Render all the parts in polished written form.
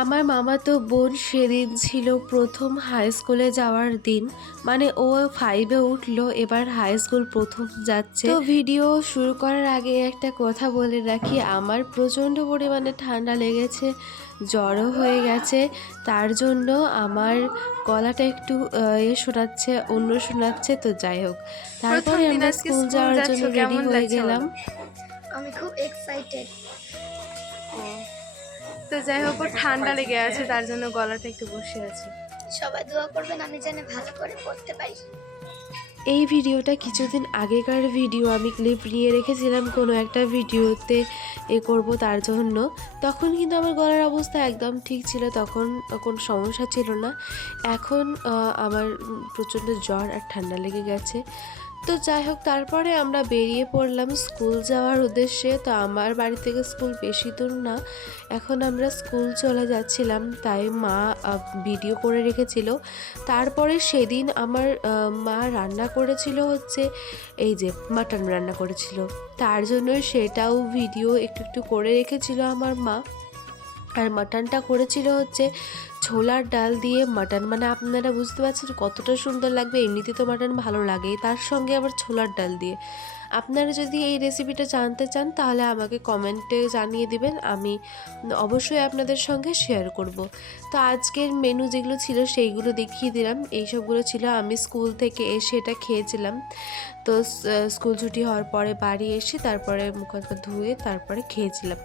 আমার মামাতো বোন সেদিন ছিল প্রথম হাই স্কুলে যাওয়ার দিন। মানে ও 5-এ উঠলো, এবার হাই স্কুল প্রথম যাচ্ছে। তো ভিডিও শুরু করার আগে একটা কথা বলে রাখি, আমার প্রচণ্ড পরিমাণে ঠান্ডা লেগেছে, জ্বরও হয়ে গেছে। তার জন্য আমার গলাটা একটু শোনাচ্ছে, অন্য শোনাচ্ছে। তো যাই হোক, প্রথম তারপরে দিন আমরা আজকে স্কুল স্কুল যাওয়ার যাচ্ছ, জন্য রেডি কেমন হয়ে লাগছে গেলাম। বলো? আমি খুব এক্সাইটেড। ও, তো যাই হোক, ওর ঠান্ডা লেগে আছে, তার জন্য গলাটা একটু বসে আছে। সবাই দোয়া করবেন আমি যেন ভালো করে পড়তে পারি। এই ভিডিওটা কিছুদিন আগেকার ভিডিও, আমি ক্লিপ নিয়ে রেখেছিলাম কোনো একটা ভিডিওতে করব তার জন্য। তখন কিন্তু আমার গলার অবস্থা একদম ঠিক ছিল, তখন কোনো সমস্যা ছিল না। এখন আমার প্রচণ্ড জ্বর আর ঠান্ডা লেগে গেছে। তো যাই হোক, তারপরে আমরা বেরিয়ে পড়লাম স্কুল যাওয়ার উদ্দেশ্যে। তো আমার বাড়ি থেকে স্কুল বেশি দূর না, এখন আমরা স্কুল চলে যাচ্ছিলাম, তাই মা ভিডিও করে রেখেছিল। তারপরে সেদিন আমার মা রান্না করেছিল হচ্ছে এই যে মাটন রান্না করেছিল, তার জন্য সেটাও ভিডিও একটু একটু করে রেখেছিল আমার মা। আর মাটনটা করেছিল হচ্ছে ছোলার ডাল দিয়ে মাটন, মানে আপনারা বুঝতে পারছেন কতটা সুন্দর লাগবে। এমনিতে তো মাটন ভালো লাগে, তার সঙ্গে আবার ছোলার ডাল দিয়ে। আপনারা যদি এই রেসিপিটা জানতে চান তাহলে আমাকে কমেন্টে জানিয়ে দিবেন, আমি অবশ্যই আপনাদের সঙ্গে শেয়ার করব। তো আজকের মেনু যেগুলো ছিল সেইগুলো দেখিয়ে দিলাম, এইসবগুলো ছিল। আমি স্কুল থেকে এসে এটা খেয়েছিলাম। তো স্কুল ছুটি হওয়ার পরে বাড়ি এসে তারপরে মুখ হাত পা ধুয়ে তারপরে খেয়েছিলাম।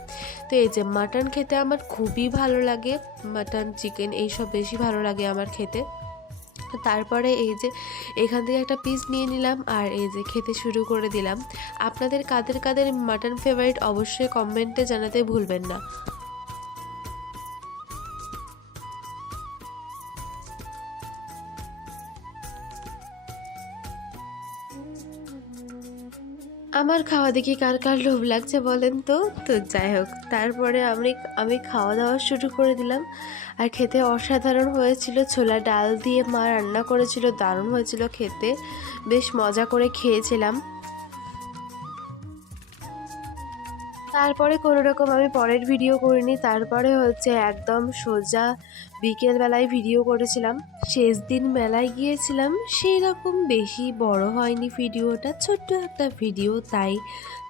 তো এই যে মাটন খেতে আমার খুবই ভালো লাগে, মাটন চিকেন এইসব বেশি ভালো লাগে আমার খেতে। তো তারপরে এই যে এখান থেকে একটা পিস নিয়ে নিলাম আর এই যে খেতে শুরু করে দিলাম। আপনাদের কাদের কাদের মাটন ফেভারিট অবশ্যই কমেন্টে জানাতে ভুলবেন না। আমার খাওয়া দেখি কার কার লোভ লাগছে বলেন তো। তো যাই হোক, তারপরে আমি খাওয়া দাওয়া শুরু করে দিলাম। আর খেতে অসাধারণ হয়েছিল, ছোলা ডাল দিয়ে মা রান্না করেছিল, দারুণ হয়েছিল খেতে, বেশ মজা করে খেয়েছিলাম। তারপরে কোনো রকম আমি পরের ভিডিও করিনি, তারপরে হচ্ছে একদম সোজা বিকেলবেলায় ভিডিও করেছিলাম। শেষ দিন মেলায় গিয়েছিলাম, সেই রকম বেশি বড় হয়নি ভিডিওটা, ছোট্ট একটা ভিডিও, তাই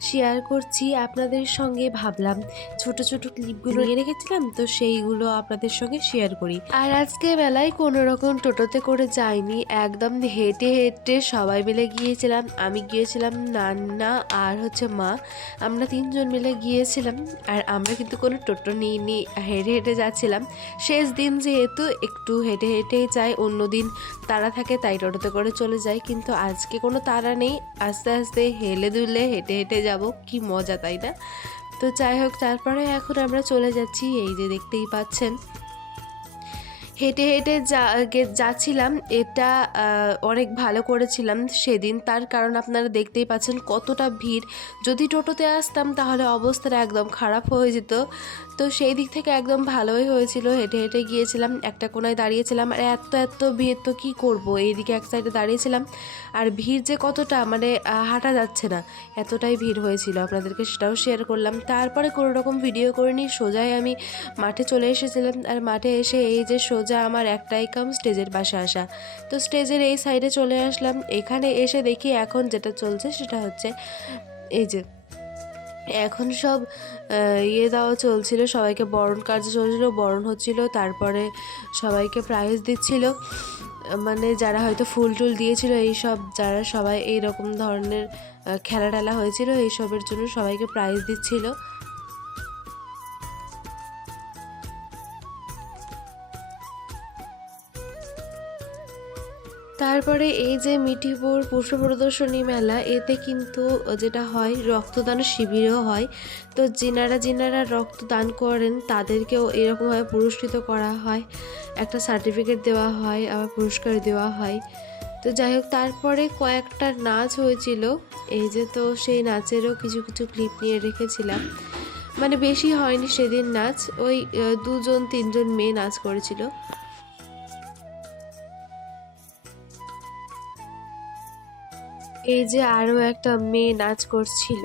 শেয়ার করছি আপনাদের সঙ্গে। ভাবলাম ছোট ছোট ক্লিপগুলো নিয়ে রেখেছিলাম, তো সেইগুলো আপনাদের সঙ্গে শেয়ার করি। আর আজকে মেলায় কোনো রকম টোটোতে করে যাইনি, একদম হেঁটে হেঁটে সবাই মিলে গিয়েছিলাম। আমি গিয়েছিলাম, নান্না আর হচ্ছে মা, আমরা তিনজন মিলে গিয়েছিলাম। আর আমরা কিন্তু কোনো টোটো নিইনি, হেঁটে হেঁটে যাচ্ছিলাম। শেষ দিন যেহেতু একটু হেঁটে হেঁটেই যাই, অন্য দিন তাড়া থাকে তাই টোটোতে করে চলে যাই, কিন্তু আজকে কোনো তাড়া নেই, আস্তে আস্তে হেলে দুলে হেঁটে হেঁটে যাব, কি মজা তাই না? তো যাই হোক, তারপরে এখন আমরা চলে যাচ্ছি, এই যে দেখতেই পাচ্ছেন হেঁটে হেঁটে যাচ্ছিলাম। এটা অনেক ভালো করেছিলাম সেদিন, তার কারণ আপনারা দেখতেই পাচ্ছেন কতটা ভিড়। যদি টোটোতে আসতাম তাহলে অবস্থাটা একদম খারাপ হয়ে যেত। তো সেই দিক থেকে একদম ভালোই হয়েছিল, হেঁটে হেঁটে গিয়েছিলাম, একটা কোনায় দাঁড়িয়েছিলাম। আর এত এত ভিড়, তো কী করবো, এইদিকে এক সাইডে দাঁড়িয়েছিলাম। আর ভিড় যে কতটা, মানে হাঁটা যাচ্ছে না, এতটাই ভিড় হয়েছিল, আপনাদেরকে সেটাও শেয়ার করলাম। তারপরে কোনো রকম ভিডিও করিনি, সোজাই আমি মাঠে চলে এসেছিলাম। আর মাঠে এসে এই যে সোজা আমার একটাই কাম, স্টেজের পাশে আসা। তো স্টেজের এই সাইডে চলে আসলাম। এখানে এসে দেখি এখন যেটা চলছে সেটা হচ্ছে এই যে এখন সব দেওয়া চলছিল, সবাইকে বরণ কার্য চলছিল, বরণ হচ্ছিল, তারপরে সবাইকে প্রাইজ দিচ্ছিল। মানে যারা হয়তো ফুল টুল দিয়েছিল, এইসব যারা সবাই এইরকম ধরনের খেলা টেলা হয়েছিল এইসবের জন্য সবাইকে প্রাইজ দিচ্ছিল। তারপরে এই যে মিঠিপুর পুষ্প প্রদর্শনী মেলা, এতে কিন্তু যেটা হয় রক্তদান শিবিরও হয়। তো যিনারা রক্তদান করেন তাদেরকেও এরকমভাবে পুরস্কৃত করা হয়, একটা সার্টিফিকেট দেওয়া হয়, আবার পুরস্কার দেওয়া হয়। তো যাই হোক, তারপরে কয়েকটা নাচ হয়েছিল, এই যে তো সেই নাচেরও কিছু কিছু ক্লিপ নিয়ে রেখেছিলাম। মানে বেশি হয়নি সেদিন নাচ, ওই 2-3জন মেয়ে নাচ করেছিল। এই যে আরো একটা মেয়ে নাচ করছিল।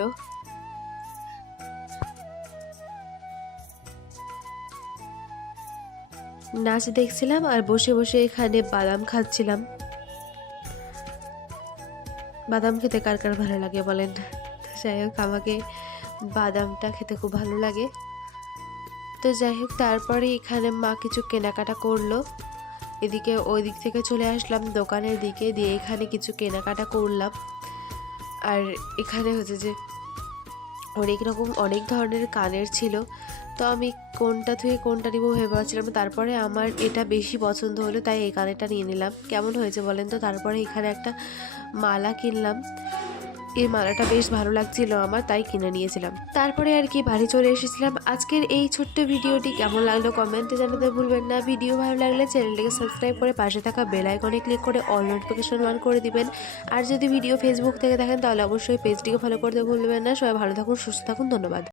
নাচ দেখছিলাম আর বসে বসে এখানে বাদাম খাচ্ছিলাম। বাদাম খেতে কার কার ভালো লাগে বলেন? তো যাই হোক, আমাকে বাদামটা খেতে খুব ভালো লাগে। তো যাই হোক, তারপরে এখানে মা কিছু কেনাকাটা করলো। এদিকে ওই দিক থেকে চলে আসলাম দোকানের দিকে, দিয়ে এখানে কিছু কেনাকাটা করলাম। আর এখানে হচ্ছে যে অনেক ধরনের কানের ছিল, তো আমি কোনটা থেকে কোনটা নিবো ভেবে পাচ্ছিলাম। তারপরে আমার এটা বেশি পছন্দ হলো, তাই এই কানেরটা নিয়ে নিলাম। কেমন হয়েছে বলেন তো? তারপরে এখানে একটা মালা কিনলাম। এই মালাটা বেশ ভালো লাগছিল আমার, তাই কিনে নিয়েছিলাম। তারপরে আর কি বাড়ি চলে এসেছিলাম। আজকের এই ছোট্ট ভিডিওটি কেমন লাগলো কমেন্টে জানাতে ভুলবেন না। ভিডিও ভালো লাগলে চ্যানেলটিকে সাবস্ক্রাইব করে পাশে থাকা বেল আইকনে ক্লিক করে অল নোটিফিকেশন অন করে দিবেন। আর যদি ভিডিও ফেসবুক থেকে দেখেন তাহলে অবশ্যই পেজটিকে ফলো করতে ভুলবেন না। সবাই ভালো থাকুন, সুস্থ থাকুন, ধন্যবাদ।